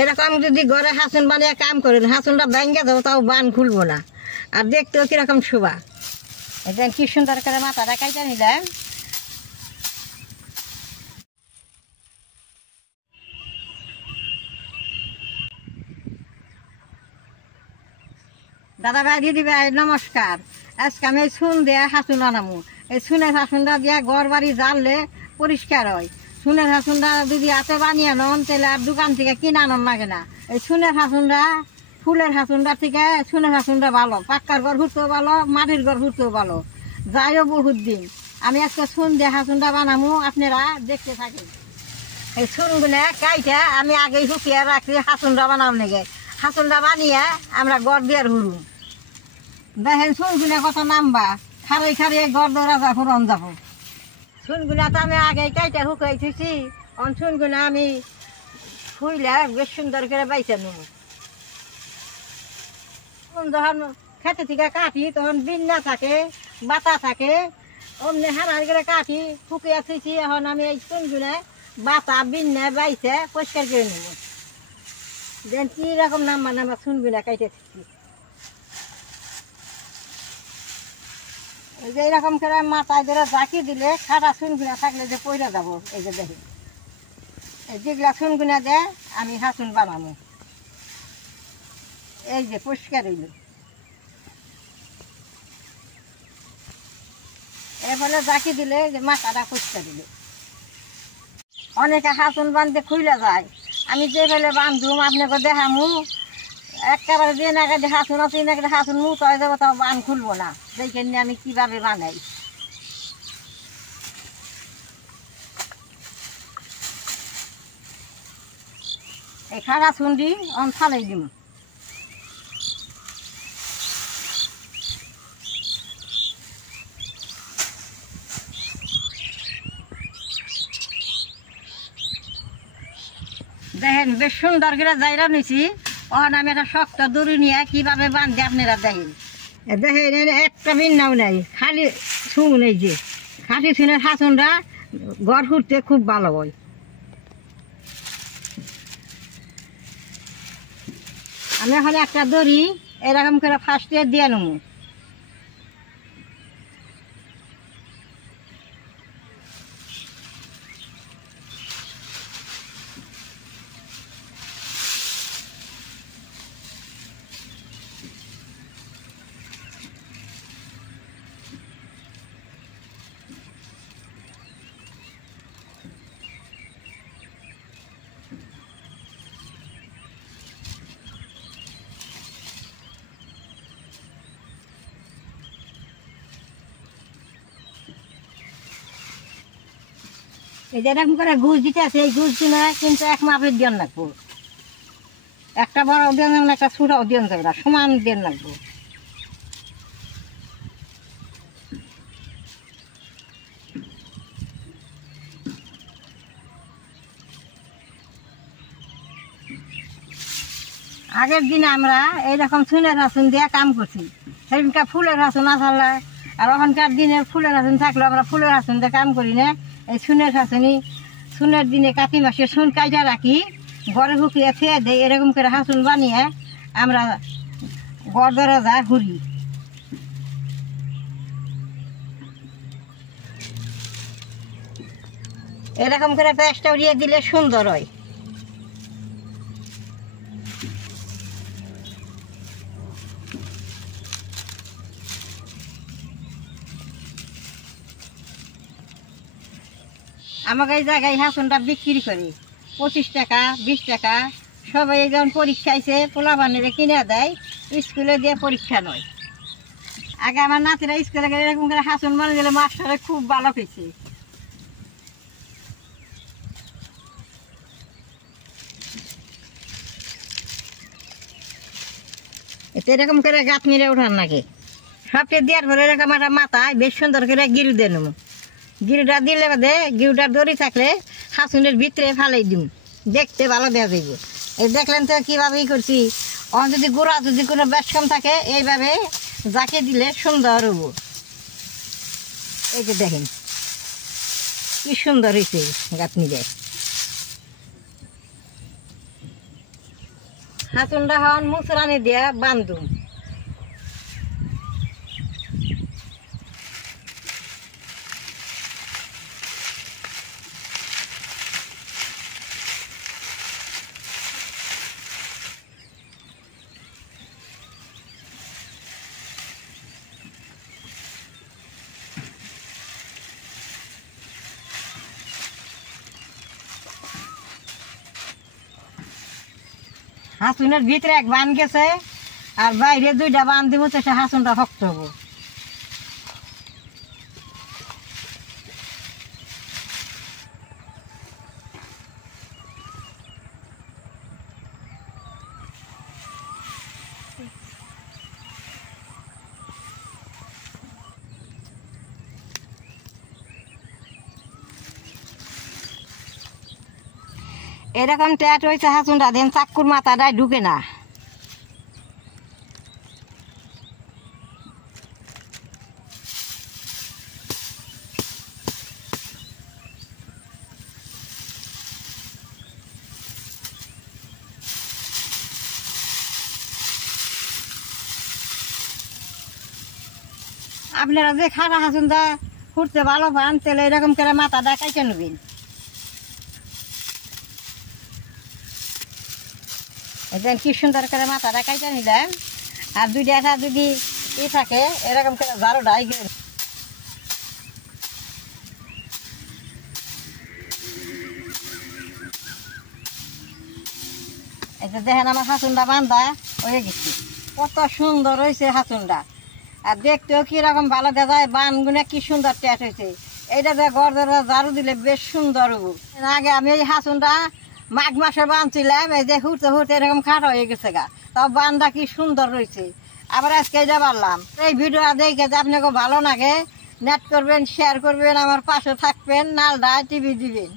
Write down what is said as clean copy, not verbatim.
এরকম যদি ঘরে হাসুন বানিয়ে কাম করেন, হাসুনটা ভেঙে দেবো, তাও বান খুলবো না, আর দেখতেও কিরকম শোভা। এটা কি সুন্দর করে মাথাটা কাইটা নিলাম। দাদা ভাই, দিদি ভাই, নমস্কার। আজকে আমি চুন দিয়ে হাসুন আনামু। এই চুনের হাসুনটা দিয়ে ঘর বাড়ি জ্বাললে পরিষ্কার হয়। চুনের হাসুনটা যদি হাতে বানিয়ে নন, তাহলে আর দোকান থেকে কিনে আনন লাগে না। এই চুনের হাসুনটা ফুলের হাসুনটা থেকে চুনের হাসুনটা ভালো, পাক্কার ঘর হুড়তেও ভালো, মাটির ঘর হুড়তেও ভালো, যাইও বহুত দিন। আমি আজকে চুন দিয়ে হাসুনটা বানামু, আপনারা দেখতে থাকেন। এই চুনগুলো কাইটা আমি আগেই শুকিয়ে রাখছি হাসুনটা বানাম লেগে। হাসুনটা বানিয়ে আমরা গড় দিয়ে হুড়ুম। দেখেন চুনগুলো কত নামবা, খারে খারে গড় দৌড়া যা ফুরন যাব। চুনগুলা তো আমি আগে কাইটা শুকাই থুছি। চুনগুলো আমি ফুইলে বেশ সুন্দর করে বাইছে নেব। যখন খেতে থেকে কাটি তখন বিন্না থাকে, বাতা থাকে, অমনি হারার করে কাটি শুকিয়ে থুইছি। এখন আমি এই চুনগুলো বাতা বিন্না বাইছে পরিষ্কার করে নেব। দেন কি রকম নাম মানে আমার চুনগুলা কাইটে থুইছি। এই যে এইরকম করে মাথায় ধরে ঝাঁকি দিলে খাটা চুনগুলা থাকলে যে পইরা যাব। এই যে দেখেন, এই যেগুলা চুনগুলা দেয় আমি হাসুন বানাবো। এই যে পরিষ্কার হইল। এরপরে ঝাঁকি দিলে যে মাথাটা পরিষ্কার দিল। অনেকে হাসুন বানতে খুইলা যায়, আমি যে ফেলে বান্ধুম আপনাকে দেখামু। একেবারে যে নাকে হাসুন আছে নাকি হাসুন মুখ হয়ে যাবো, তাও বান খুলবো না। দেখেন আমি কিভাবে বানাই। এই খাড়া চুন্ডি ফালাই দিম। দেখেন বেশ সুন্দর করে জায়গা নিছি। ওখানে আমি একটা শক্ত দড়ি নিয়ে কিভাবে বান্ধি আপনারা দেখেন। দেখেন একটা বিন্যাও নেই, খালি চুন। এই যে খাটি চুনের হাসুনটা ঘর ফুটতে খুব ভালো হয়। আমি এখন একটা দড়ি এরকম করে ফার্স্টে দিয়ে নেব। এই যে এরকম করে ঘুষ দিতে আছে, এই ঘুষ দিনে কিন্তু এক মাপের দিন লাগবো। একটা বড় দিন যাবে না, একটা ছোটাও দিন যাবে না, সমান দিন লাগবো। আগের দিনে আমরা এইরকম চুনের হাসুন দিয়ে কাম করছি, সেদিনকার ফুলের হাসুন আসলে। আর ওখানকার দিনে ফুলের হাসুন থাকলেও আমরা ফুলের হাসুন দিয়ে কাম করি না। এই চুনের হাসুনি চুনের দিনে কাতি মাসে চুন কাইটা রাখি, ঘরে শুকিয়ে খেয়ে দেয়। এরকম করে হাসুন বানিয়ে আমরা গড় ধরে যায় হুড়ি। এরকম করে পেঁয়াজটা উড়িয়ে দিলে সুন্দর হয়। আমাকে এই জায়গায় হাসুনটা বিক্রি করি 25 টাকা 20 টাকা। সবাই যখন পরীক্ষা আইসে পোলা বানিয়ে কিনে দেয়, স্কুলে দিয়ে পরীক্ষা নয়। আগে আমার নাতিরা স্কুলে গেলে এরকম করে হাসুন বানিয়ে গেলে মাস্টারে খুব ভালো পেয়েছে। এটা এরকম করে গাছ মেরে ওঠার নাকি সবটা দেওয়ার পরে এরকম একটা মাথায় বেশ সুন্দর করে গিরু দিয়ে নেবো। গিরুটা দিলে বাদে গিরুটা দড়ি থাকলে হাসুনের ভিতরে ফালাই দিম, দেখতে ভালো দেওয়া যাইব। এই দেখলেন তো কীভাবে করছি। যদি গোড়া যদি কোনো বেশ কম থাকে এইভাবে জাকে দিলে সুন্দর হব। এই যে দেখেন কি সুন্দর হয়েছে গাঁথনিটা। হাতুনটা হন মুসরানি দিয়া বান্ধুম। হাসুনের ভিতরে এক বান গেছে আর বাইরে দুইটা বান দিব, তো সে হাসুনটা শক্ত হবো। এরকম ট্যাট হয়েছে হাসুনটা, দেন চাক্কুর মাথাটায় ঢুকে না। আপনারা যে খাটা হাসুনটা ফুটতে ভালো পান, তাহলে এরকম করে মাথাটা কাইটে নেবেন। এদের কি সুন্দর করে মাথাটা কাইটে নিলাম। আর দুইটা যদি থাকে এরকম করে ঝাড়ুটা গেল। এটা দেখেন আমার হাসুনটা বান্ধা হয়ে গেছে, কত সুন্দর হয়েছে হাসুনটা। আর দেখতেও কিরকম ভালো দেখা যায়, বানগুনা কি সুন্দর টেট হয়েছে। এইটা যে গড় ঝাড়ু দিলে বেশ সুন্দর হবো। আগে আমি এই হাসুনটা মাঘ মাসে বানছিলাম, এই যে হুড়তে হুড়তে এরকম খাটো হয়ে গেছে গা, তাও বানটা কি সুন্দর রয়েছে। আবার আজকে এটা পারলাম। এই ভিডিও দেখে যে আপনাকে ভালো লাগে, নেট করবেন, শেয়ার করবেন, আমার পাশে থাকবেন, নালডা টিভি দিবেন।